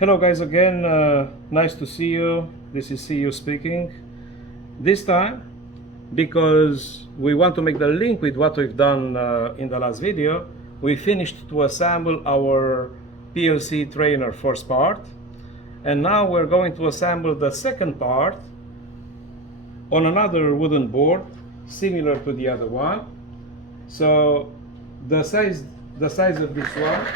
Hello guys again, nice to see you. This is CU speaking. This time, because we want to make the link with what we've done in the last video, we finished to assemble our PLC trainer first part, and now we're going to assemble the second part on another wooden board similar to the other one. So the size of this one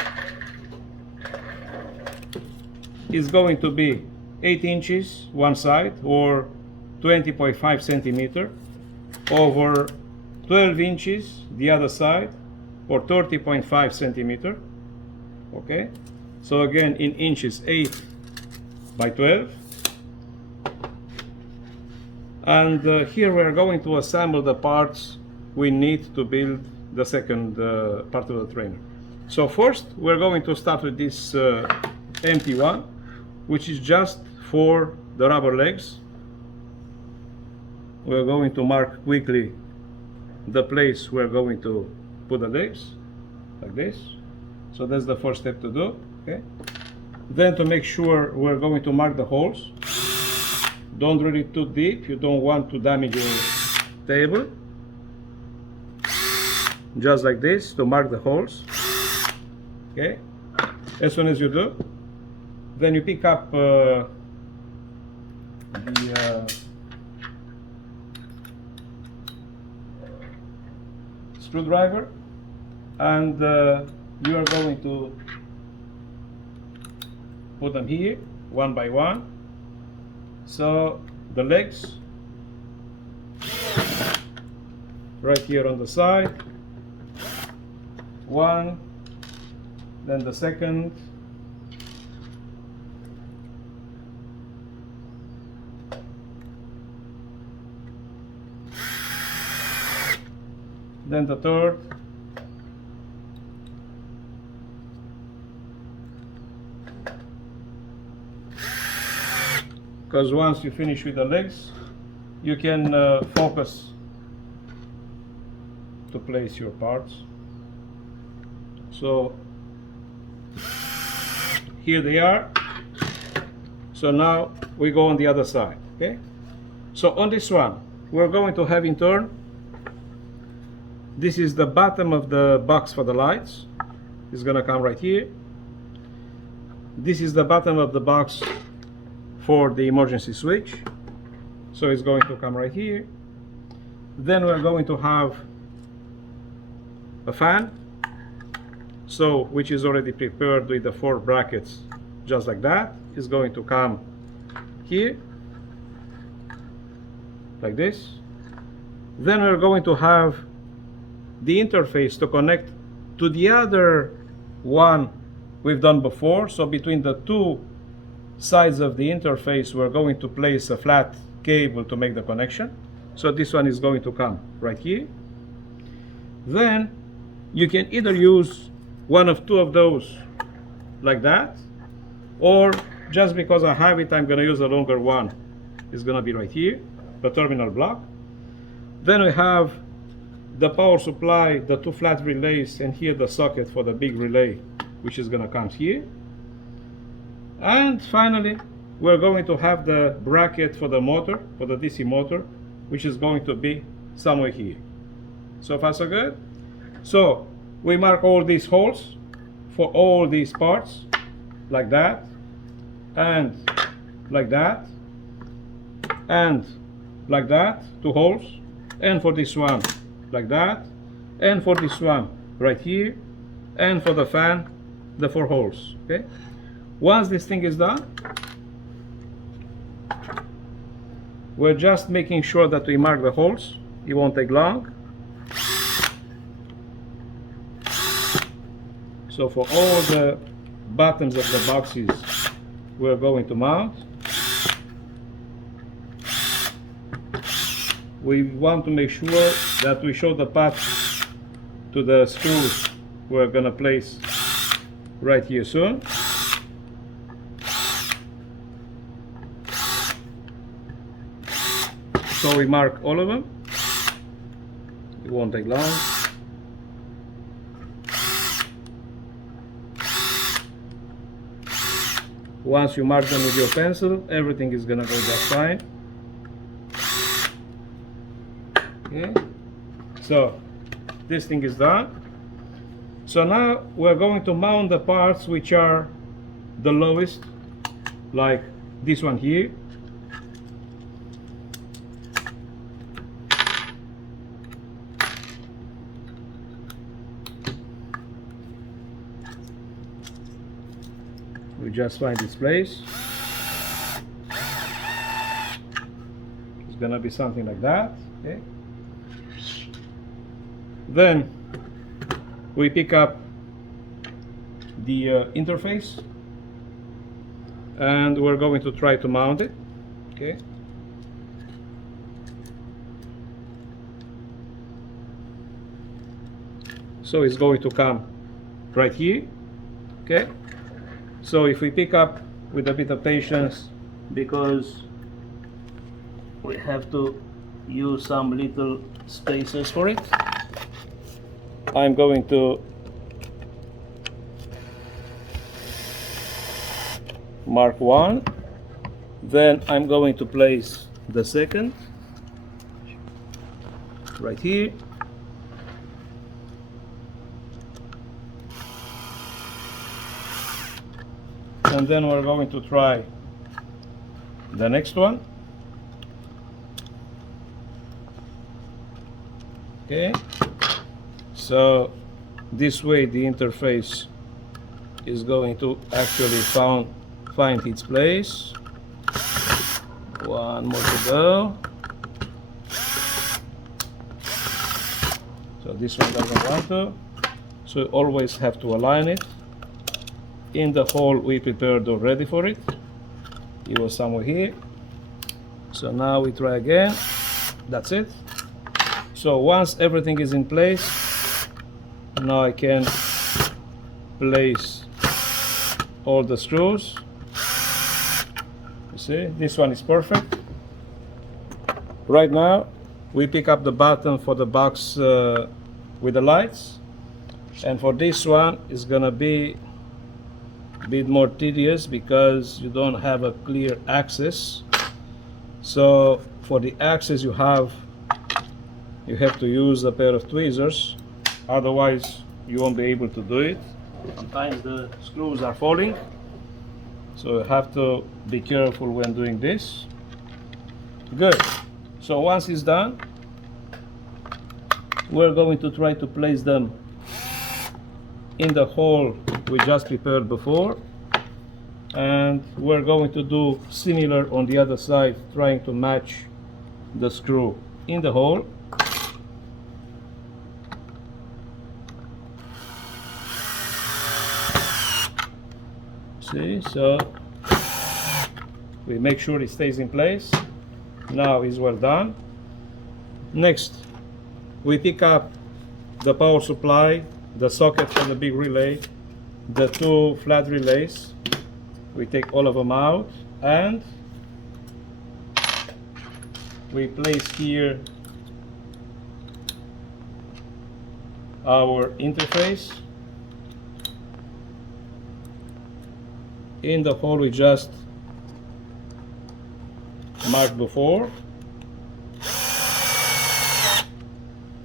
is going to be 8 inches one side, or 20.5 centimeter, over 12 inches the other side, or 30.5 centimeter. Okay, so again in inches, 8 by 12. And here we're going to assemble the parts we need to build the second part of the trainer. So first we're going to start with this empty one, which is just for the rubber legs. We're going to mark quickly the place we're going to put the legs, like this. So that's the first step to do. Okay. Then to make sure, we're going to mark the holes. Don't drill it too deep, you don't want to damage your table. Just like this, to mark the holes. Okay. As soon as you do, then you pick up the screwdriver, and you are going to put them here one by one. So the legs right here on the side, one, then the second, then the third, because once you finish with the legs, you can focus to place your parts. So here they are. So now we go on the other side. Okay, so on this one we're going to have in turn, this is the bottom of the box for the lights. It's gonna come right here. This is the bottom of the box for the emergency switch, so it's going to come right here. Then we're going to have a fan, so which is already prepared with the 4 brackets, just like that. Is going to come here, like this. Then we're going to have the interface to connect to the other one we've done before. So between the two sides of the interface, we're going to place a flat cable to make the connection. So this one is going to come right here. Then you can either use one of 2 of those like that, or just because I have it, I'm going to use a longer one. It's going to be right here, the terminal block. Then we have the power supply, the 2 flat relays, and here the socket for the big relay, which is going to come here. And finally, we're going to have the bracket for the motor, for the DC motor, which is going to be somewhere here. So far so good. So we mark all these holes for all these parts, like that, and like that, and like that, 2 holes, and for this one like that, and for this one right here, and for the fan, the 4 holes. Okay, once this thing is done, we're just making sure that we mark the holes. It won't take long. So for all the bottoms of the boxes, we're going to mount. We want to make sure that we show the path to the screws we're gonna place right here soon. So we mark all of them. It won't take long. Once you mark them with your pencil, everything is gonna go just fine. Okay, so this thing is done. So now we're going to mount the parts which are the lowest, like this one here. We just find its place. It's gonna be something like that. Okay. Then we pick up the interface, and we're going to try to mount it. Okay. So it's going to come right here. Okay. So if we pick up with a bit of patience, because we have to use some little spacers for it, I'm going to mark one, then I'm going to place the second right here. And then we're going to try the next one. Okay, so this way the interface is going to actually find its place. One more to go. So this one doesn't want to, so you always have to align it in the hole we prepared already for it. It was somewhere here. So now we try again. That's it. So once everything is in place, now I can place all the screws. You see, this one is perfect. Right now we pick up the button for the box with the lights, and for this one it's gonna be a bit more tedious because you don't have a clear access. So for the access you have to use a pair of tweezers, otherwise you won't be able to do it. Sometimes the screws are falling, so you have to be careful when doing this. Good. So once it's done, we're going to try to place them in the hole we just prepared before, and we're going to do similar on the other side, trying to match the screw in the hole. See, so we make sure it stays in place. Now it's well done. Next, we pick up the power supply, the socket for the big relay, the two flat relays. We take all of them out, and we place here our interface in the hole we just marked before.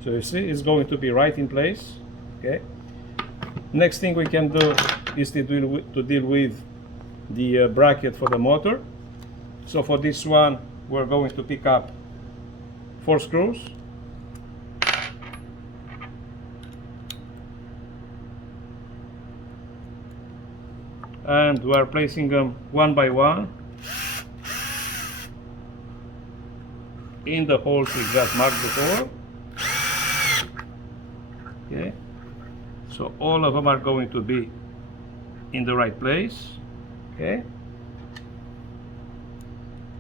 So you see, it's going to be right in place. Okay. Next thing we can do is to deal with the bracket for the motor. So for this one, we're going to pick up 4 screws. And we're placing them one by one in the holes we just marked before. Okay. So all of them are going to be in the right place. Okay.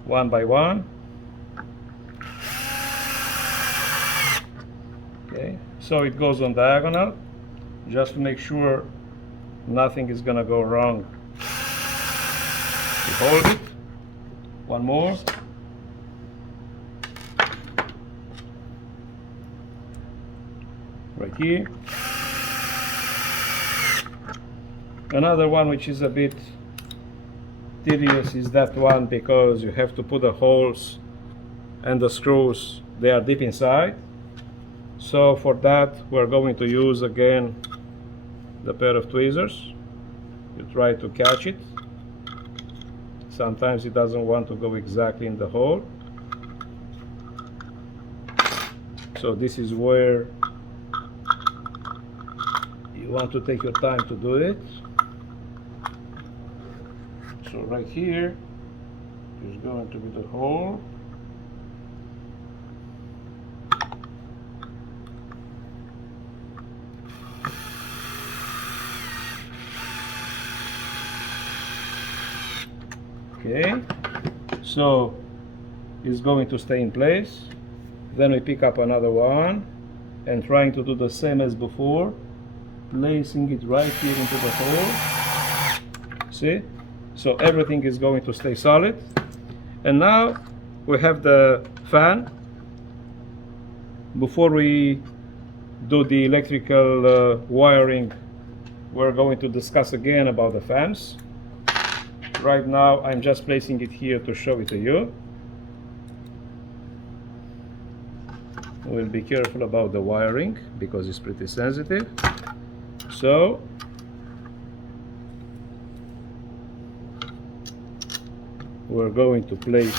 One by one. Okay. So it goes on diagonal, just to make sure nothing is gonna go wrong. We hold it. One more. Right here. Another one which is a bit tedious is that one because you have to put the holes and the screws, they are deep inside. So for that we're going to use again the pair of tweezers. You try to catch it. Sometimes it doesn't want to go exactly in the hole. So this is where you want to take your time to do it. So right here is going to be the hole. Okay, so it's going to stay in place. Then we pick up another one and trying to do the same as before, placing it right here into the hole. See? So everything is going to stay solid. And now we have the fan. Before we do the electrical wiring, we're going to discuss again about the fans. Right now I'm just placing it here to show it to you. We'll be careful about the wiring because it's pretty sensitive. So we're going to place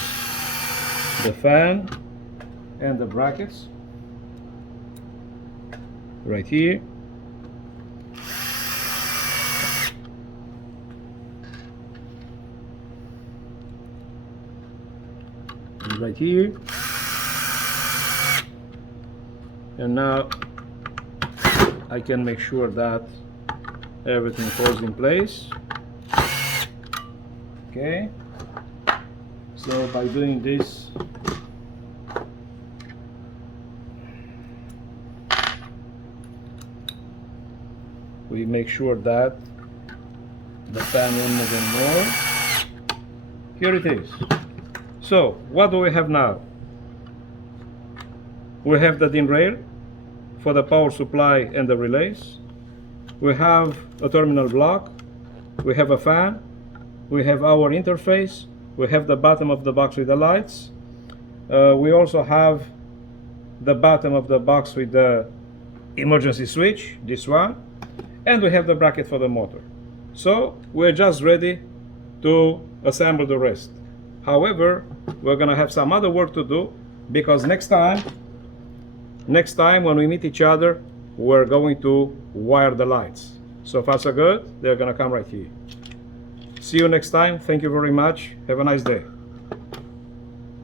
the fan and the brackets right here. And right here. And now I can make sure that everything falls in place. Okay. So by doing this, we make sure that the fan won't move anymore. Here it is. So what do we have now? We have the DIN rail for the power supply and the relays. We have a terminal block. We have a fan. We have our interface. We have the bottom of the box with the lights. We also have the bottom of the box with the emergency switch, this one. And we have the bracket for the motor. So we're just ready to assemble the rest. However, we're gonna have some other work to do because next time when we meet each other, we're going to wire the lights. So far so good, they're gonna come right here. See you next time. Thank you very much. Have a nice day.